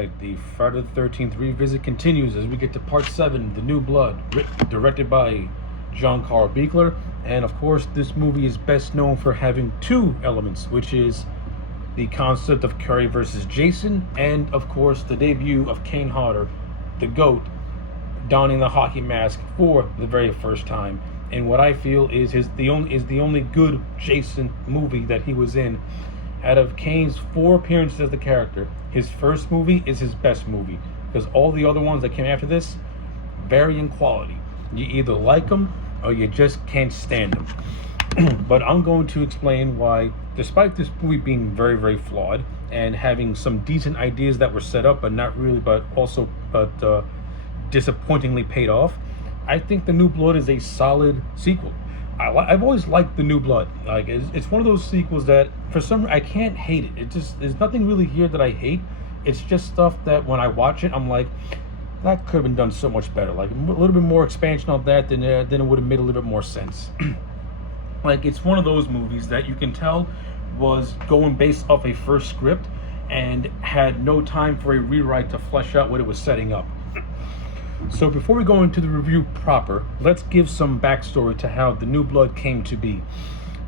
right, the Friday the 13th revisit continues as we get to part 7, The New Blood, directed by John Carl Buechler. And of course, this movie is best known for having two elements, which is the concept of Carrie versus Jason, and of course, the debut of Kane Hodder, the GOAT, donning the hockey mask for the very first time. And what I feel is the only good Jason movie that he was in. Out of Kane's 4 appearances as the character, his first movie is his best movie, because all the other ones that came after this vary in quality. You either like them or you just can't stand them. But I'm going to explain why, despite this movie being very, very flawed and having some decent ideas that were set up, but not really, but disappointingly paid off, I think The New Blood is a solid sequel. I've always liked The New Blood. Like it's one of those sequels that for some I can't hate it. It just there's nothing really here that I hate. It's just stuff that when I watch it, I'm like, that could have been done so much better. Like a little bit more expansion of that, then it would have made a little bit more sense. Like it's one of those movies that you can tell was going based off a first script and had no time for a rewrite to flesh out what it was setting up. So before we go into the review proper, let's give some backstory to how The New Blood came to be.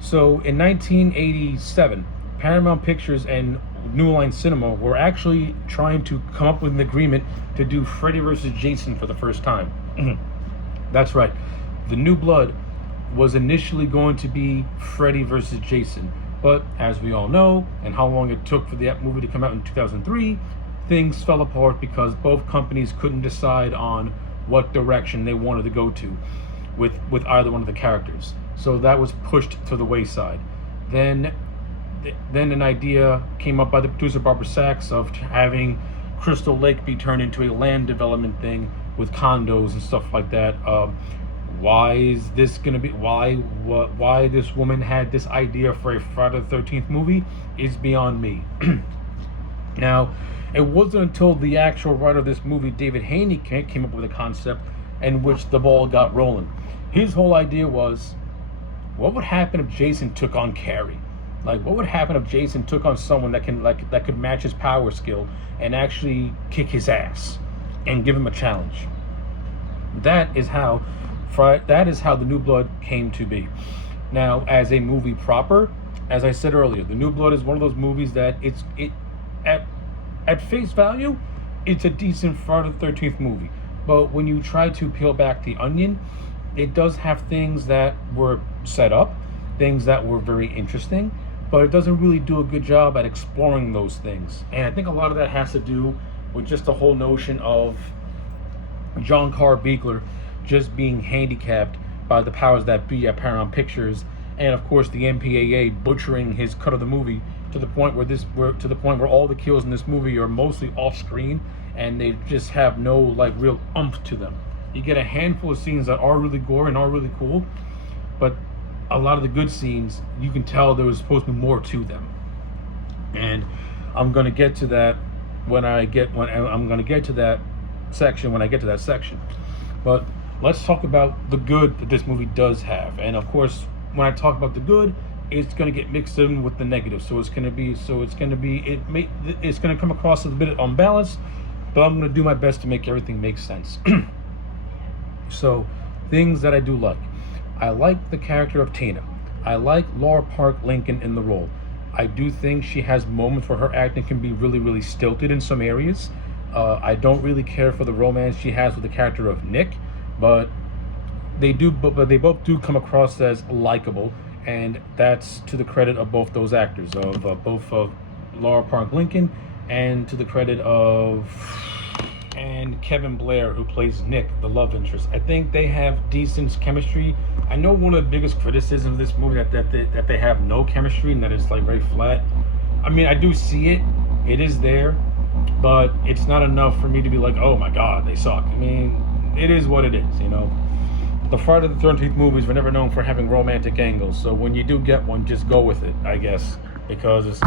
So in 1987, Paramount Pictures and New Line Cinema were actually trying to come up with an agreement to do Freddy vs. Jason for the first time. That's right. The New Blood was initially going to be Freddy vs. Jason. But as we all know, and how long it took for that movie to come out in 2003, things fell apart because both companies couldn't decide on what direction they wanted to go to with either one of the characters. So that was pushed to the wayside. Then an idea came up by the producer Barbara Sachs of having Crystal Lake be turned into a land development thing with condos and stuff like that. Why is this gonna be? Why this woman had this idea for a Friday the 13th movie is beyond me. Now, it wasn't until the actual writer of this movie, David Haney, came up with a concept in which the ball got rolling. His whole idea was, what would happen if Jason took on Carrie? Like, what would happen if Jason took on someone that could match his power skill and actually kick his ass and give him a challenge? That is how The New Blood came to be. Now, as a movie proper, as I said earlier, The New Blood is one of those movies that at face value, it's a decent Friday the 13th movie. But when you try to peel back the onion, it does have things that were set up, things that were very interesting, but it doesn't really do a good job at exploring those things. And I think a lot of that has to do with just the whole notion of John Carl Buechler just being handicapped by the powers that be at Paramount Pictures, and of course the MPAA butchering his cut of the movie to the point where all the kills in this movie are mostly off screen and they just have no like real oomph to them. You get a handful of scenes that are really gory and are really cool, but a lot of the good scenes you can tell there was supposed to be more to them. And I'm going to get to that when I get to that section. But let's talk about the good that this movie does have. And of course, when I talk about the good, it's going to get mixed in with the negative. It's going to come across as a bit unbalanced, but I'm going to do my best to make everything make sense. So, things that I do like. I like the character of Tina. I like Laura Park Lincoln in the role. I do think she has moments where her acting can be really, really stilted in some areas. I don't really care for the romance she has with the character of Nick, but they both do come across as likable, and that's to the credit of both those actors, both Laura Park Lincoln, and to the credit of Kevin Blair, who plays Nick, the love interest. I think they have decent chemistry. I know one of the biggest criticisms of this movie that they have no chemistry and that it's like very flat. I mean, I do see it. It is there, but it's not enough for me to be like, oh my god, they suck. I mean, it is what it is, you know. The Friday the 13th movies were never known for having romantic angles, so when you do get one, just go with it, I guess. Because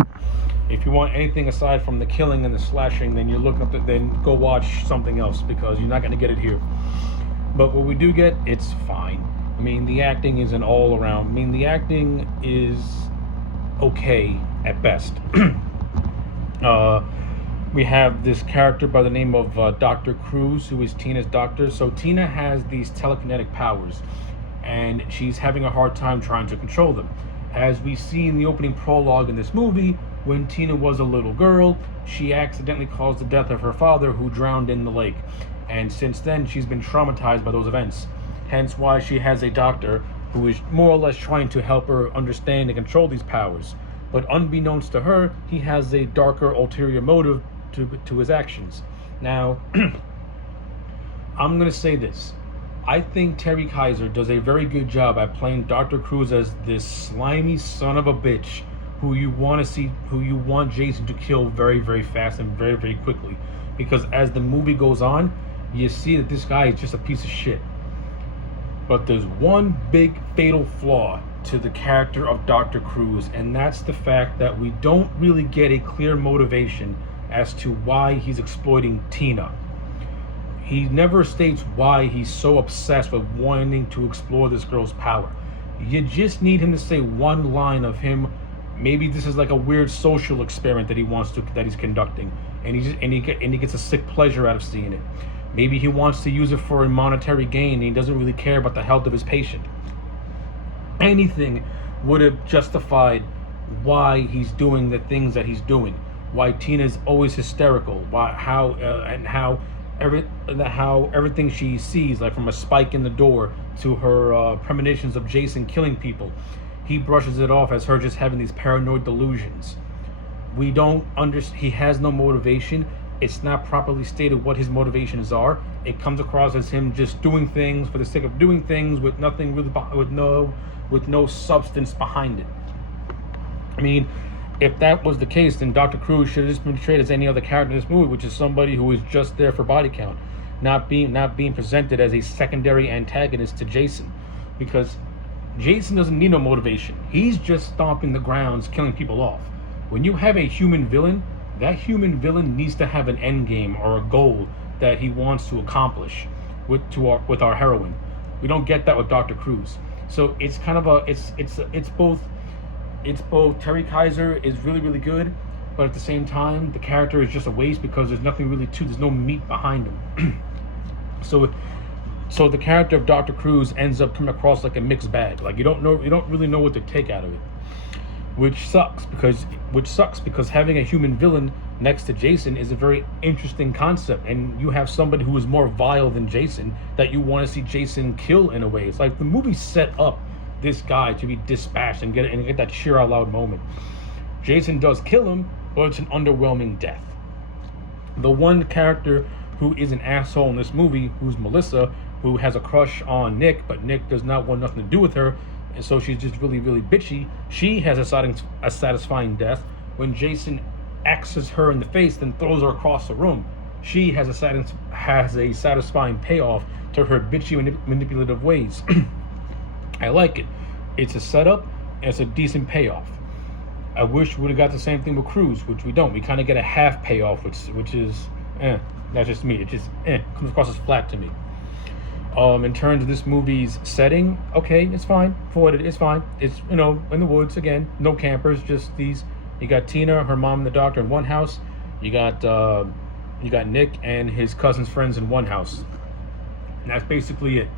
if you want anything aside from the killing and the slashing, then go watch something else, because you're not going to get it here. But what we do get, it's fine. I mean, the acting is an all-around. I mean, the acting is okay at best. We have this character by the name of Dr. Cruz, who is Tina's doctor. So Tina has these telekinetic powers, and she's having a hard time trying to control them. As we see in the opening prologue in this movie, when Tina was a little girl, she accidentally caused the death of her father, who drowned in the lake. And since then, she's been traumatized by those events. Hence why she has a doctor who is more or less trying to help her understand and control these powers. But unbeknownst to her, he has a darker ulterior motive to his actions. Now, I'm going to say this. I think Terry Kaiser does a very good job at playing Dr. Cruz as this slimy son of a bitch who you want Jason to kill very, very fast and very, very quickly. Because as the movie goes on, you see that this guy is just a piece of shit. But there's one big fatal flaw to the character of Dr. Cruz, and that's the fact that we don't really get a clear motivation as to why he's exploiting Tina. He never states why he's so obsessed with wanting to explore this girl's power. You just need him to say one line of him. Maybe this is like a weird social experiment that he's conducting, and he gets a sick pleasure out of seeing it. Maybe he wants to use it for a monetary gain, and he doesn't really care about the health of his patient. Anything would have justified why he's doing the things that he's doing. Why Tina's always hysterical. How everything she sees, like from a spike in the door to her premonitions of Jason killing people, he brushes it off as her just having these paranoid delusions. We don't understand. He has no motivation. It's not properly stated what his motivations are. It comes across as him just doing things for the sake of doing things with nothing really, with no substance behind it. I mean, if that was the case, then Dr. Cruz should have just been portrayed as any other character in this movie, which is somebody who is just there for body count, not being presented as a secondary antagonist to Jason, because Jason doesn't need no motivation. He's just stomping the grounds, killing people off. When you have a human villain, that human villain needs to have an end game or a goal that he wants to accomplish with our heroine. We don't get that with Dr. Cruz. So it's kind of it's both Terry Kaiser is really, really good, but at the same time the character is just a waste because there's no meat behind him. So the character of Dr. Cruz ends up coming across like a mixed bag. Like you don't really know what to take out of it. Which sucks because having a human villain next to Jason is a very interesting concept, and you have somebody who is more vile than Jason that you want to see Jason kill in a way. It's like the movie set up this guy to be dispatched and get that cheer out loud moment. Jason does kill him, but it's an underwhelming death. The one character who is an asshole in this movie, who's Melissa, who has a crush on Nick, but Nick does not want nothing to do with her, and so she's just really, really bitchy. She has a satisfying death when Jason axes her in the face, then throws her across the room. She has a satisfying payoff to her bitchy, manipulative ways. I like it. It's a setup, and it's a decent payoff. I wish we would have got the same thing with Cruz, which we don't. We kind of get a half payoff, which is, that's just me. It just, comes across as flat to me. In terms of this movie's setting, okay, it's fine. For what it's fine. It's, in the woods, again, no campers, just these. You got Tina, her mom, and the doctor in one house. You got Nick and his cousin's friends in one house. And that's basically it.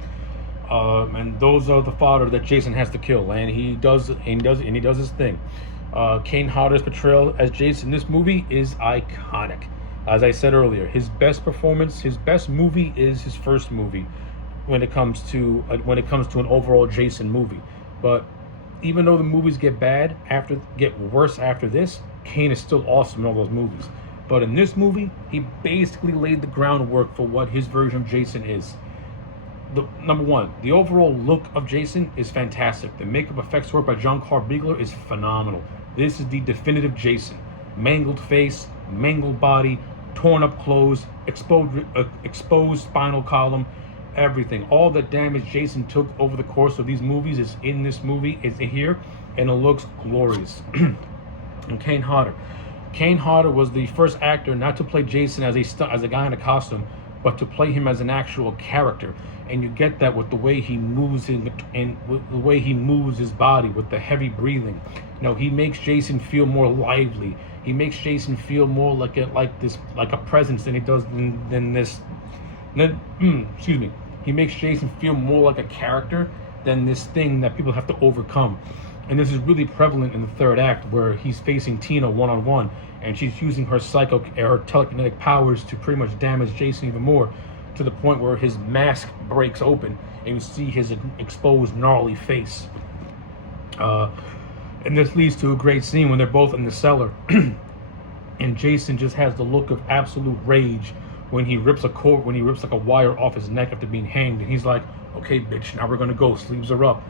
And those are the fodder that Jason has to kill, and he does his thing. Kane Hodder's portrayal as Jason in this movie is iconic. As I said earlier, his best performance, his best movie is his first movie when it comes to an overall Jason movie. But even though the movies get worse after this, Kane is still awesome in all those movies. But in this movie, he basically laid the groundwork for what his version of Jason is. Number one, the overall look of Jason is fantastic. The makeup effects work by John Carbiegler is phenomenal. This is the definitive Jason. Mangled face, mangled body, torn up clothes, exposed spinal column, everything. All the damage Jason took over the course of these movies is in this movie, is here, and it looks glorious. And Kane Hodder. Kane Hodder was the first actor not to play Jason as a guy in a costume, but to play him as an actual character. And you get that with the way he moves and with the way he moves his body, with the heavy breathing. He makes Jason feel more lively. He makes Jason feel more like a presence than he does than this. Excuse me. He makes Jason feel more like a character than this thing that people have to overcome. And this is really prevalent in the third act, where he's facing Tina one-on-one, and she's using her her telekinetic powers to pretty much damage Jason even more, to the point where his mask breaks open and you see his exposed gnarly face. And this leads to a great scene when they're both in the cellar and Jason just has the look of absolute rage when he rips like a wire off his neck after being hanged, and he's like, okay bitch, now we're gonna go. Sleeves are up.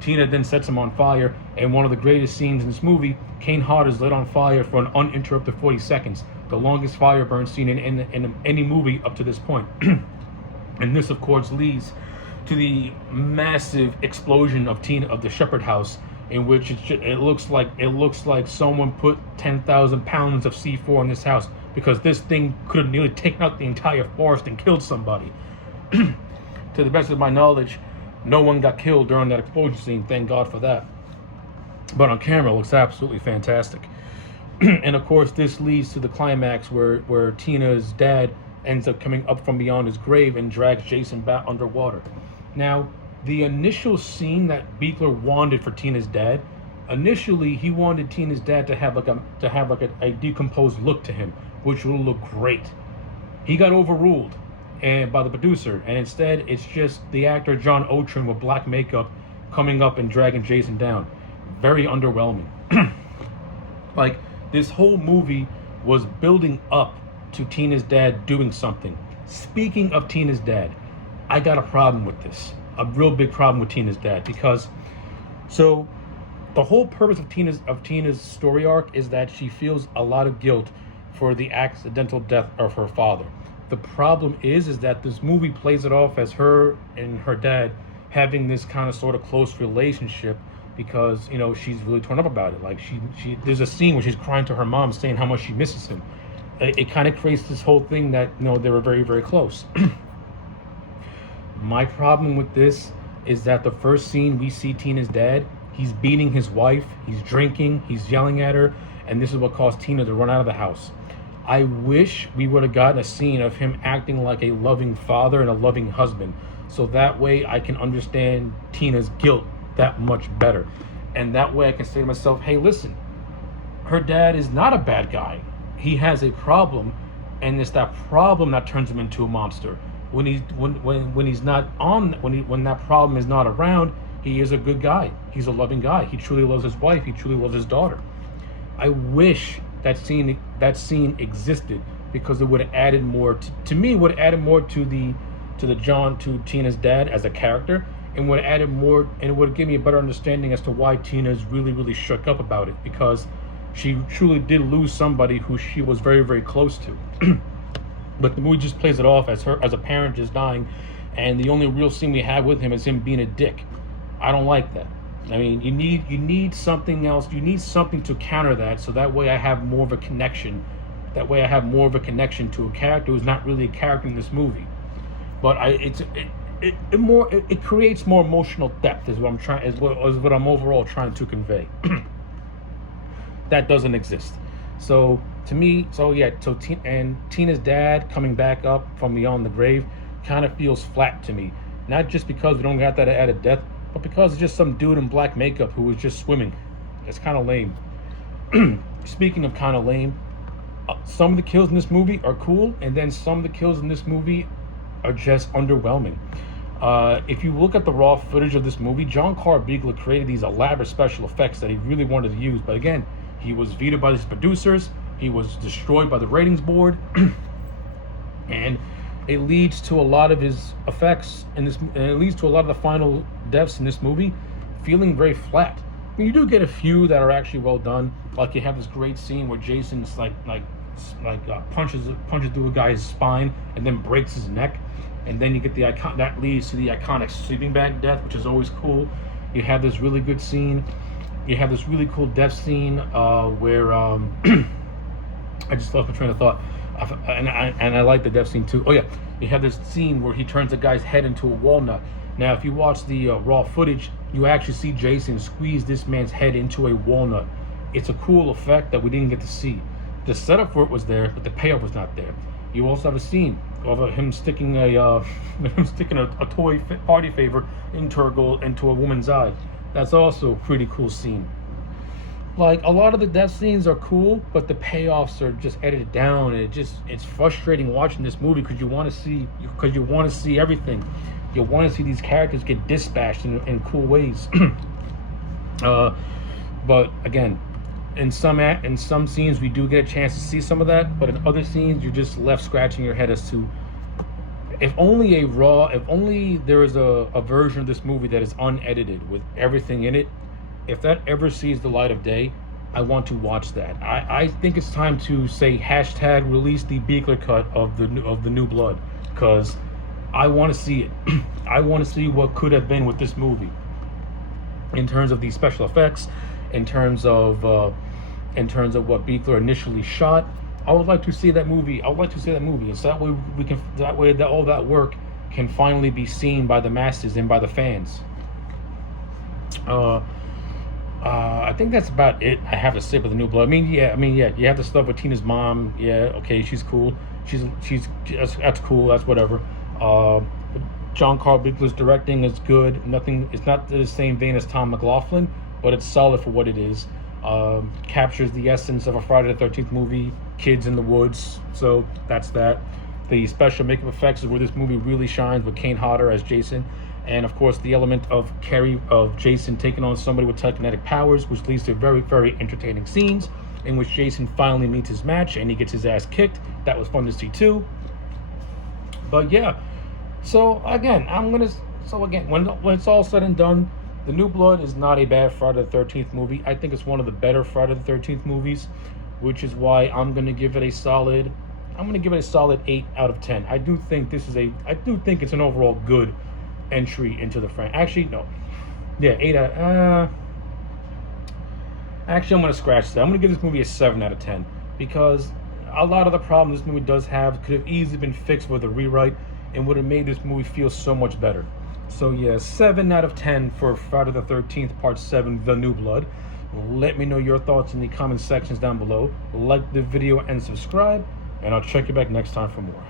Tina then sets him on fire, and one of the greatest scenes in this movie, Kane Hodder is lit on fire for an uninterrupted 40 seconds, the longest fire burn scene in any movie up to this point. And this of course leads to the massive explosion of the Shepherd house, in which it looks like someone put 10,000 pounds of C4 in this house, because this thing could have nearly taken out the entire forest and killed somebody. To the best of my knowledge, no one got killed during that explosion scene, thank God for that. But on camera, it looks absolutely fantastic. And of course, this leads to the climax where Tina's dad ends up coming up from beyond his grave and drags Jason back underwater. Now, the initial scene that Buechler wanted for Tina's dad, initially he wanted Tina's dad to have a decomposed look to him, which would look great. He got overruled by the producer, and instead it's just the actor John Otrin with black makeup coming up and dragging Jason down. Very underwhelming. Like, this whole movie was building up to Tina's dad doing something. Speaking of Tina's dad, I got a problem with this. A real big problem with Tina's dad, because so the whole purpose of Tina's story arc is that she feels a lot of guilt for the accidental death of her father. The problem is that this movie plays it off as her and her dad having this kind of sort of close relationship, because she's really torn up about it. Like she there's a scene where she's crying to her mom saying how much she misses him. It kind of creates this whole thing that they were very, very close. My problem with this is that the first scene we see Tina's dad, he's beating his wife, he's drinking, he's yelling at her, and this is what caused Tina to run out of the house. I wish we would have gotten a scene of him acting like a loving father and a loving husband, so that way I can understand Tina's guilt that much better. And that way I can say to myself, hey, listen, her dad is not a bad guy. He has a problem, and it's that problem that turns him into a monster. When that problem is not around, he is a good guy. He's a loving guy. He truly loves his wife. He truly loves his daughter. I wish that scene existed, because it would have added more to me. Would have added more to Tina's dad as a character, and would have added more, and it would have given me a better understanding as to why Tina's really, really shook up about it, because she truly did lose somebody who she was very, very close to. But the movie just plays it off as a parent just dying, and the only real scene we have with him is him being a dick. I don't like that. I mean, you need something else. You need something to counter that, so that way I have more of a connection. That way I have more of a connection to a character who's not really a character in this movie. But it creates more emotional depth, is what I'm overall trying to convey. That doesn't exist. So to me, Tina's dad coming back up from beyond the grave kind of feels flat to me. Not just because we don't got that added death, but because it's just some dude in black makeup who was just swimming. It's kind of lame. Speaking of kind of lame, some of the kills in this movie are cool, and then some of the kills in this movie are just underwhelming. If you look at the raw footage of this movie, John Carl Buechler created these elaborate special effects that he really wanted to use, but again, he was vetoed by his producers. He was destroyed by the ratings board. And it leads to a lot of his effects in this, and it leads to a lot of the final deaths in this movie feeling very flat. I mean, you do get a few that are actually well done. Like you have this great scene where Jason's punches through a guy's spine and then breaks his neck, and then you get that leads to the iconic sleeping bag death, which is always cool. You have this really good scene. You have this really cool death scene where I just lost my train of thought, and I like the death scene too. Oh yeah, you have this scene where he turns the guy's head into a walnut. Now, if you watch the raw footage, you actually see Jason squeeze this man's head into a walnut. It's a cool effect that we didn't get to see. The setup for it was there, but the payoff was not there. You also have a scene of him sticking a toy party favor into a woman's eye. That's also a pretty cool scene. Like, a lot of the death scenes are cool, but the payoffs are just edited down, and it's frustrating watching this movie because you want to see everything. You want to see these characters get dispatched in cool ways. But again, in some scenes we do get a chance to see some of that, but in other scenes you're just left scratching your head as to if only there is a version of this movie that is unedited with everything in it. If that ever sees the light of day, I want to watch that. I think it's time to say hashtag release the Beekler cut of the New Blood, because I want to see it. I want to see what could have been with this movie in terms of the special effects, in terms of what Beekler initially shot. I would like to see that movie. And so that way that all that work can finally be seen by the masses and by the fans. I think that's about it I have to say for the New Blood. I mean, yeah, you have the stuff with Tina's mom. Yeah, okay, she's cool. That's cool. That's whatever. John Carl Bigeler's directing is good. It's not the same vein as Tom McLaughlin, but it's solid for what it is. Captures the essence of a Friday the 13th movie, kids in the woods. So that's that. The special makeup effects is where this movie really shines, with Kane Hodder as Jason, and of course the element of Jason taking on somebody with telekinetic powers, which leads to very, very entertaining scenes in which Jason finally meets his match and he gets his ass kicked. That was fun to see too. But yeah, so again, when it's all said and done, The New Blood is not a bad Friday the 13th movie. I think it's one of the better Friday the 13th movies, which is why I'm going to give it a solid 8 out of 10. I do think it's an overall good entry into the franchise. Actually, no. Yeah, 8 out Actually, I'm going to scratch that. I'm going to give this movie a 7 out of 10, because a lot of the problems this movie does have could have easily been fixed with a rewrite and would have made this movie feel so much better. So yeah, 7 out of 10 for Friday the 13th Part 7, The New Blood. Let me know your thoughts in the comment sections down below. Like the video and subscribe, and I'll check you back next time for more.